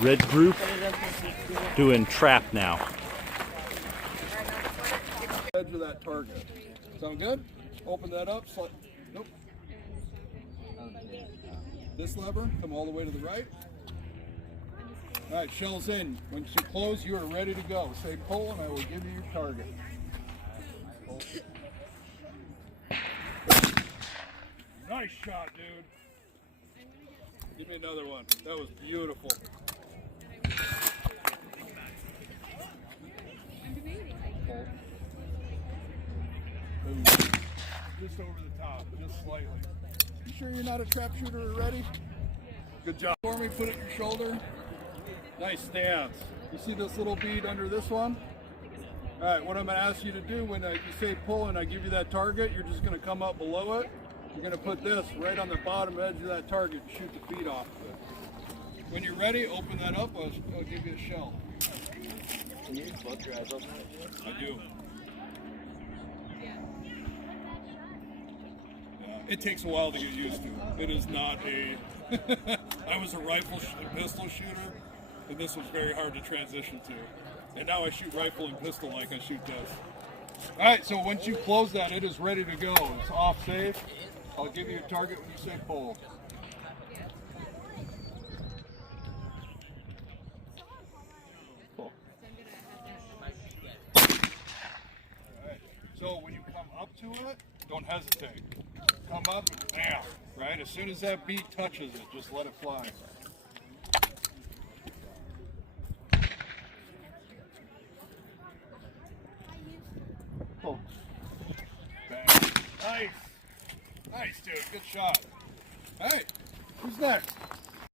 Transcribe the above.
Red group doing trap now. Edge of that target. Sound good? Open that up. Nope. This lever, come all the way to the right. All right, shell's in. Once you close, you are ready to go. Say pull, and I will give you your target. Pull. Nice shot, dude. Give me another one. That was beautiful. Pull. Boom. Just over the top, just slightly. You sure you're not a trap shooter already? Good job. For me, put it in your shoulder. Nice stance. You see this little bead under this one? All right, what I'm going to ask you to do when you say pull and I give you that target, you're just going to come up below it. You're going to put this right on the bottom edge of that target and shoot the feet off of it. When you're ready, open that up. I'll give you a shell. Can you close your eyes open? I do. It takes a while to get used to. It is not a... I was a rifle and pistol shooter, and this was very hard to transition to. And now I shoot rifle and pistol like I shoot this. All right, so once you close that, it is ready to go. It's off safe. I'll give you a target when you say pull. Pull. All right, so when you come up to it, don't hesitate. Come up and bam, right? As soon as that bead touches it, just let it fly. Pull. Bang. Nice. Nice, dude. Good shot. All right, who's next?